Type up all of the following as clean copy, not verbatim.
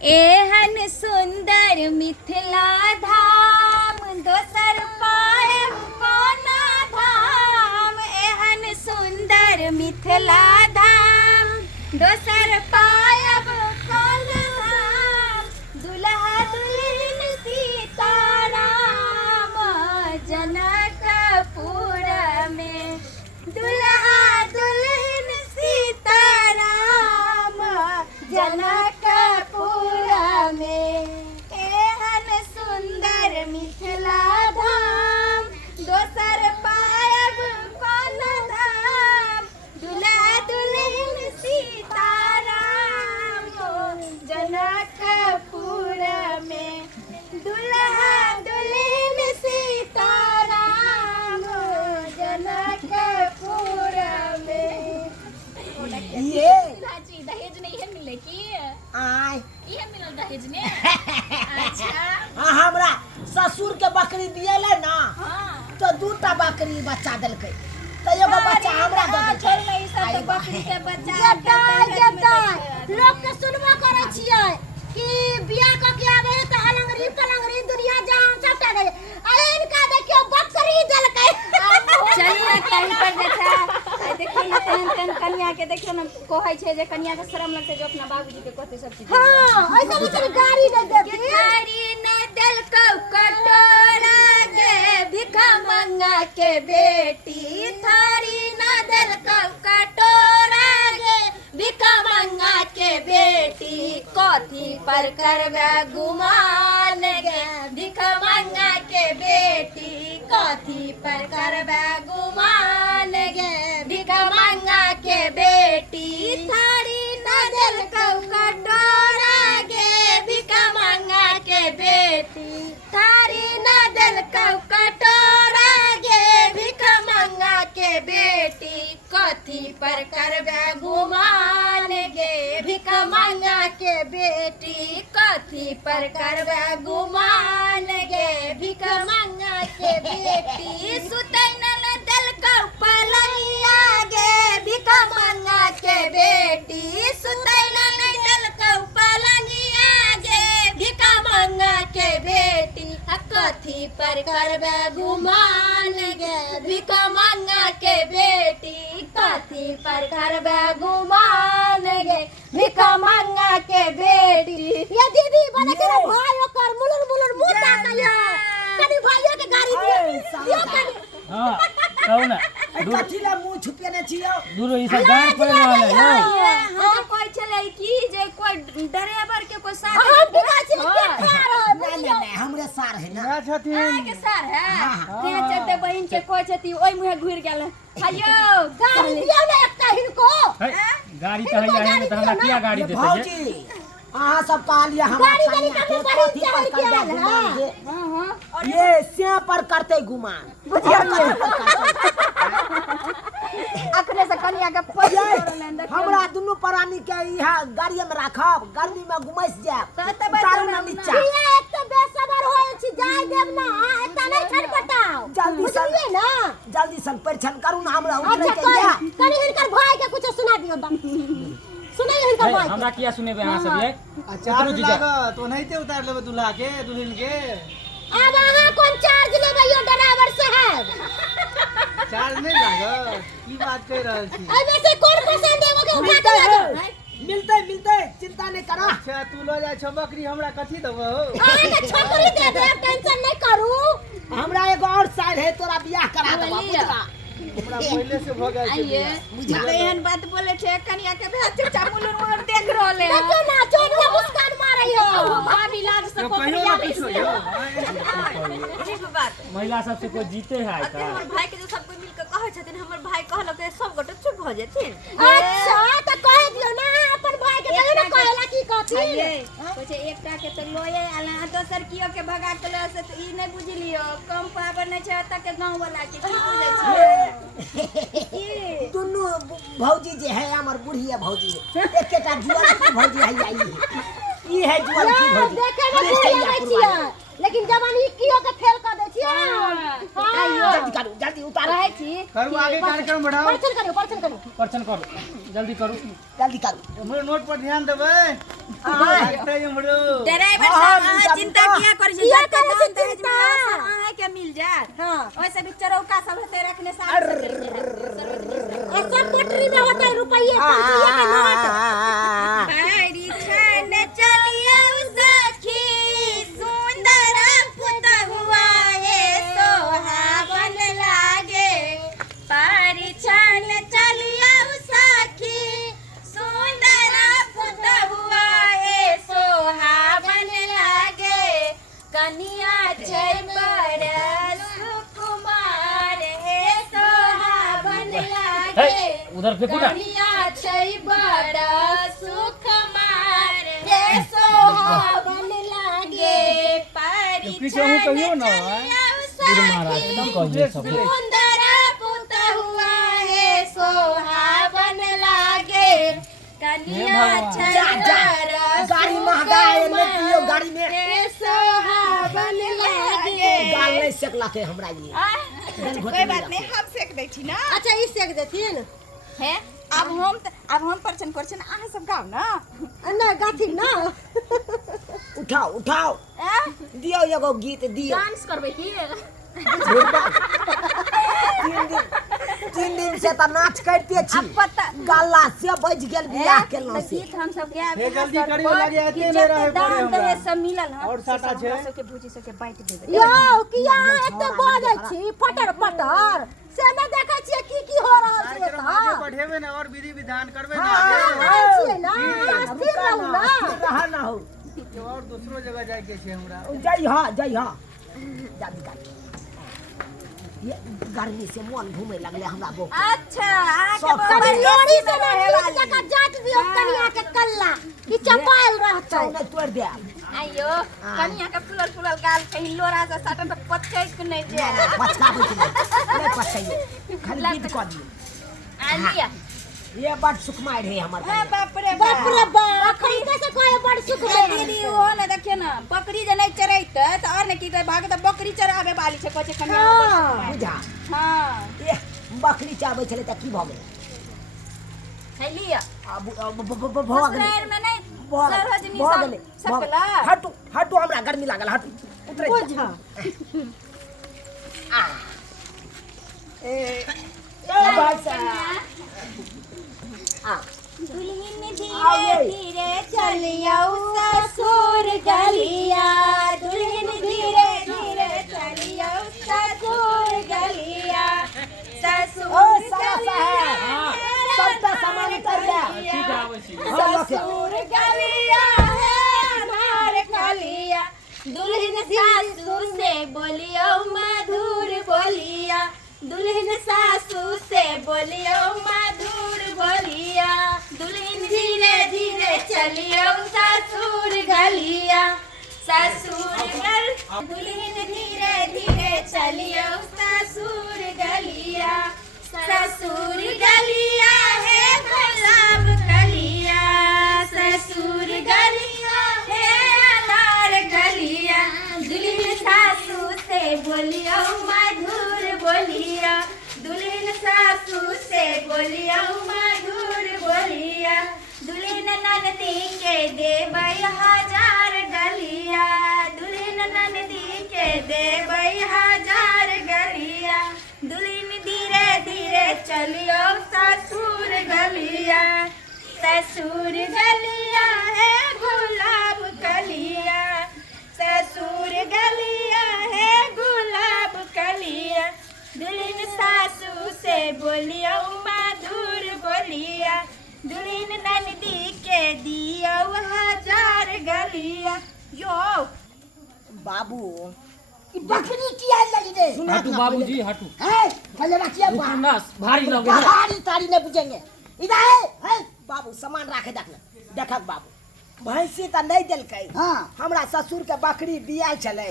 एहन सुंदर मिथिला धाम दोसर पायब कोना धाम। एहन सुंदर मिथिला धाम दोसर पायब कोना धाम। दुल्हा दुल्हन सीताराम जनकपुर में। दुल्हा दुल्हन सीताराम जनकपुर में। एहन सुंदर मिथिला धाम दोसर पायब कोन धाम। दुल्हा दुल्हन सीताराम जनकपुर में। दुल्हा दुल्हन सीताराम जनकपुर में। ये दहेज नहीं है मिले की आय ये मिलल दहेज ने। अच्छा हाँ हमरा ससुर के बकरी दिएले ना हां तो 2टा बकरी बच्चा देलकै तो एगो बच्चा हमरा दे छोड़ देलकै। नहीं सब तो बकरी के बच्चा लोग के सुनबो करे छियै कि बियाह क के आवे है त अलंगरी पलंगरी दुनिया जहां सबटा दे। अरे इनका देखियो बकरी देलकै। चलिए टाइम पर देखा देखियो ना तन कन्या के देखियो ना कहै छै जे कन्या के शर्म लगते जो अपना बाबूजी के कहते सब चीज। हां ऐसा भी गाड़ी दे देती। गाड़ी न देलकौ कटोरा गे भिखा मंगा के बेटी। थारी न देलकौ कटोरा गे भिखा मंगा के बेटी। कथी पर करबे गुमान गे भिखा मंगा के बेटी। कथी पर करबे गुमान गे भिखा मंगा के बेटी। थारी न देलकौ कटोरा गे भिखा मंगा के बेटी। थारी न देलकौ कटोरा गे भिखा मंगा के बेटी। कथी पर करबे गुमान गे भिखा मंगा के बेटी। कथी पर करबे गुमान गे भिखा मंगा के बेटी। सुतै न देलकौ पलंगिया गे भिखा मंगा के बेटी। सुतै न देलकौ पलंगिया गे भिखा मंगा के बेटी। कथी पर करबे गुमान गे भिखा मंगा के बेटी। कथी पर करबे गुमान गे भिखा मंगा के बेटी। ये दीदी बने के भाई ओकर मुलुर मुलुर मुंडा कया कनी भाइयों के गाड़ी दियो कनी। हां कहू ना कथी ला मुंह छुपेने छियो दूर ई सब गाड़ पड़े वाला है हम कहै छलै कि जे कोई ड्राइवर के कोई साथ हम भी कहै छी के खार नहीं हमरे सार है ना। छथिन के सार है हाँ, के चलते बहिन के कहै छथि ओइ मुहे घुर गेल। हेलो गाड़ी दियो ना एकटा हिनको। गाड़ी तो है नहीं तो हमरा किया गाड़ी देते जे भौजी अहाँ सब कहलिए हमरा गाड़ी देनी कन्या तो के बड़ी कथी पर चाल के करबे आयल गुमान है। गे। हां हां ये से पर करते गुमान बुझिया कथी पर करते। अखरे से कन्या के फोन करलन देख हमरा दुनु प्राणी के यहाँ गाड़ी में राखब गर्मी में घुमैस जाब तारू न नीचा। ये एक तो बेसबर होय छी जाय देब ना एता नहीं छन बताओ जल्दी सन बुझलिए ना। जल्दी सन परिछन करू ना हमरा उतरे अच्छा के या कनी हिनकर भाई के कुछ सुना दियो बम सुनाई हिनकर भाई हमरा किया सुनेबे अहाँ सब ये चार्ज लागत ओनहिते उतार लेबे दूल्हा के दुल्हन के। अब अहाँ कोन चार्ज लेबै यो ड्राइवर साहब। चार्ज नहीं लागत की बात कह रहल छी। एमे से कोन पसंद है ओके उठा मिलते के है ले मिलते चिंता नहीं करा। अच्छा तू लो जा छ बकरी हमरा कथी देबो। अहाँ के छोकरी दे दे टेंशन नहीं करू। हमरा एगो और साइड है तोरा बियाह करा देबा बुझला। हमरा पहले से भ गए छै आइए बुझा एहन बात बोले छे कन्या के भेज चचा मुलुर मुलुर देख रहले हैं। देखो ना चोट के मुस्कान मारै हो। भाभी लाज से यो कोकरी कहियो ना आबै किछो छै। यो। ठीक बात महिला सबसे कोई जीते है अते का हमर भाई के जो सब कोई मिलके कहै छथिन हमर भाई कहलक के सब गोटे चुप भ जेथिन। अच्छा त कह दियो ना अपन भाई के कहियो ना कहला की कथी। आइए सोचे एकटा के त लोये आला दोसर कियो के भगा के ल से ई नहीं बुझलियो कम पावर नहीं छै त के गांव वाला के की बुझै छै। दुनु भौजी जे है हमर बुढ़ी है भौजी एकेटा जुआन की भौजी है आई ई है जुआन की भौजी देखे में बुढ़िया छियै लेकिन जवानी कियो के फेल कर दै छियै जल्दी करू जल्दी उतारो रहे छी करू आगे कार्यक्रम बढ़ाओ। परचन करू पर्सन करू जल्दी करू जल्दी करू हमरो नोट पर ध्यान देबै। लगतै हमरो। ड्राइवर साहब अहाँ चिंता किया करै छी? किया जते करै छी दाम दहेज चिंता? मिलत अहाँ के मिल जात। हां ओइसे भी चरौका सब होते रखने साथ सब कोठरी में होता है रुपये 500 के नोट बारी छन चलिया सखी सुंदर पुतहुआ हे सोहावन लागे। बारी छन चलिया सखी सुंदर पुतहुआ हे सोहावन लागे। कनिया छै बड़ सुकुमार हे सोहावन लागे। उधर फेंकू ना कनिया छै बड़ सुकुमार हे सोहावन लागे। पीछे हूँ कहियो ना गुरु महाराज एकदम कहिए सब सुंदर पुतहुआ हे सोहावन लागे। कनिया छै बड़ गाड़ी महंगा है में पियो गाड़ी में हे सोहावन लागे। गाल नहीं सकला के हमरा ये कोई बात नहीं हम सेक दै छी ना। अच्छा ई सेक देथिन है अब हम परचन करछन अहाँ सब गाओ ना। ना गाथी ना उठाओ उठाओ दियो एगो गीत दियो डांस करबे की? 3 दिन से त नाच करते छी अब पता गल्ला से बज गेल बियाह केलौ से गीत हम सब गायब। हे जल्दी करियो लागे एते नहीं रहे पड़े दाम हमरा। दहेज सब मिलल हां और साटा छै? सब के भूजी सब के बांट देबे। यो किया एते बाजै छी फटर फटर से न देखै छियै की हो रहल छै कार्यक्रम आगे बढ़ेबे ना और विधि विधान करबे ना छियै आगे। ना स्थिर रहू ना रहा ना हो और दूसरो जगह जाए के छै हमरा। जय हां जल्दी कर ये गर्मी से मन घूमे लगले हमरा बहुत अच्छा आके सब कभी लोड़ी से ना ना जगह जाट दियो कनिया के कल्ला कि चपायल रहतै नहीं तोड़ दे आइयो कनिया के फुलल गाल कहीं लोरा से साटन त पचकै कि नहीं जे। पछकाबै छी नहीं पछकाइए खाली गीत कर दियो आलिया ये बड़ सुकुमार है हमर हां बाप रे बाप रे बाप खरी कैसे कोई बड़ सुख ए दीदी वो ना देखिए ना बकरी जे नहीं चरैत त और ने की भागे त बकरी चराबे वाली छै कोचे कनिया। बुझा हां ये बकरी चाबै छले त की भ गेल खैलिया भऽ गेलै ससुराल में नहीं सरहजनी भऽ गेलै सकला हटू हटू हमरा गर्मी लागल हटू उतरे बुझा ए भाई साहब दुल्हन धीरे धीरे चलिया ससुर गलिया। दुल्हन धीरे धीरे चलिया ससुर गलिया। ससुर सबटा सामान कर दे ससुर गलिया है हमार गलिया। दुल्हन सासू से बोलियो मधुर बोलिया। दुल्हन सासू से बोलियो मधुर बोलिया। दुल्हन धीरे धीरे चलियो ससुर गलिया। ससुर गल दुल्हन धीरे धीरे चलियो ससुर गलिया। ससुर गलिया है गुलाब कलिया। ससुर गलिया है अनार गलिया। दुल्हन सासू से बोलियो मधुर बोलिया। दुल्हन सासू से बोलियो मधुर बोलिया। दुल्हन ननदी के देबै 1000 गलिया। दुल्हन ननदी के देबै 1000 गलिया। दुल्हन धीरे धीरे चलियो ससुर गलिया। ससुर गलिया है गुलाब कलिया। ससुर गलिया है गुलाब कलिया। दुल्हन सासू से बोलियो मधुर बोलिया। दुल्हन ननदी के दियो 1000 गलिया। यो बाबू ई बकरी किया लगी रे हटू बाबूजी हटू है पहले रखिए ना भारी लगे भारी तारी नहीं बुझेंगे इधर है बाबू सामान राखे देखक बाबू भैंसी त नहीं देलकै हां हमरा ससुर के बकरी बियाल छले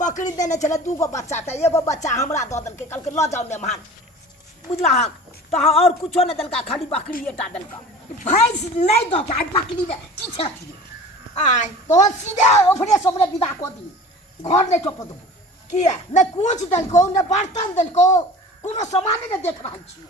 बकरी देने छले 2 गो बच्चा त एगो बच्चा हमरा द देलकै कहलकै ल जाओ मेहमान बुझला त और कुछो नहीं देलका खाली बकरी एटा देलका भैंस नहीं दो के आज बकरी दे की छै आई तो सीधे ओपरे सोमरे विदा को दी घर नहीं चोप दो किया न कोच देलको न बर्तन देलको कोनो सामान न देख रहल छी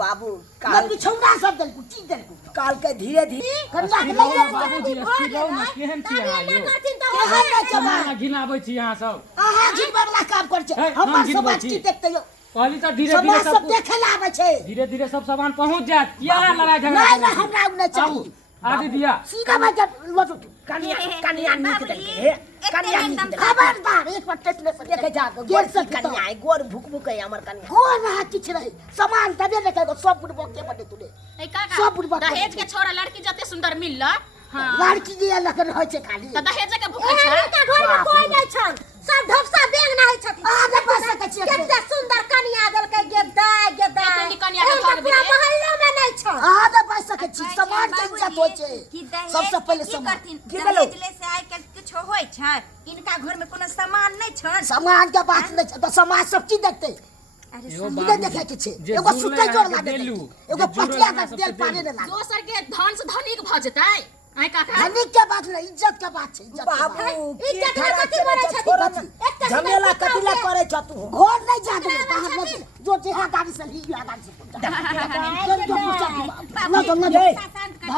बाबू न काल बिछौना सब देलको की देलको काल के धीरे धीरे कन्या के बाबूजी लइए स्थिर रहू ना केहन छी अहाँ यौ केहन नै चबा हमरा घिनाबै छी अहाँ सब अहाँ घिनबला काम कर छै है, हमर हम घिनबै समाज छी। की देखते हो कहली तऽ धीरे धीरे समाज सब सब देखे ला आबै छै धीरे धीरे सब सामान पहुंच जात किया लड़ाई झगड़ा नहीं करै नहीं छी? हमरा नै आबू, चाहिए आदि दिया सीधा बात लोटो कन्या कन्या नीक देलके कन्या नीक देलके खबरदार एक बार टेटने से देखे जा गेट गोर से से कन्या है गोर भुक भुक है हमर कन्या कोन रहा किछ रही सामान तबे देखेगो सब बुढ़बो के बटे तूने ए काका सब बुढ़बा दहेज के छोरा लड़की जते सुंदर मिलल हां लड़की जे लग रहै छै खाली त दहेज के भूखे छै एहन घर में कोई नै छन सब ढपसा बेग नै छथि आ नै बस सकै छी केते सुंदर कन्या देलकै गेदाय गेदाय एतनी कन्या के घर पूरा भेलै। महल्ला में नै छन आ नै बस सकै छी समाज के इज्जत होय छै सबसे पहले समाज की भेलौ दहेज से आइ काल्हि किछो होइ छै इनका घर में कोनो सामान नहि छन समाज के बात नै छै त समाज सब की देखतै अरे एगो ई बाबू देखे के छै जे एगो जुड़लै सुतै जोर अहाँके लागे देलू, एगो जे जुड़लै पटिया अहाँ के सबके देल पानी देलू। नै लागे दोसर के धन से धनिक भ जेतै आइ काका धनिक के बात नै इज्जत के बात छै इज्जत के बात। बाबू इज्जत की में खराब कथी बोलै छथि छोड़ कथी? एते सुंदर झमेला कुत्ता कथी ला के- करे छ तू घर नहीं जा दे बाहर नहीं जो जहाँ गाड़ी से ली या गाड़ी से ना तो ना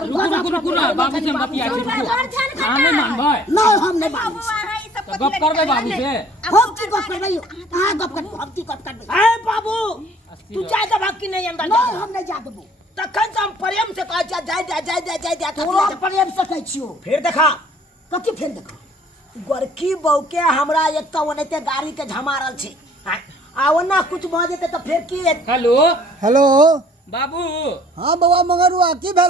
रुकू रुकू रुकू ना बाबू से बतिया छी रुकू अहाँ नहीं मानबै नहीं हम नहीं मानू वहाँ ई सब तो गप करबै बाबू से हम की गप करबै हां गप कर हम की गप करबै ए बाबू तू जाय त भाग की नहीं अंदर नहीं हम नहीं जा देबो तखन से हम प्रेम से कहै छ जाय तोरा प्रेम से कहै छियो फिर देखा कथी फेर देखो गोरकी बहू के हमरा एक तो ओनते गाड़ी के झमारल छै आ ओना कुछ भ जेते त फिर की हेलो हेलो बाबू हाँ बउआ मंगरुआ की भेल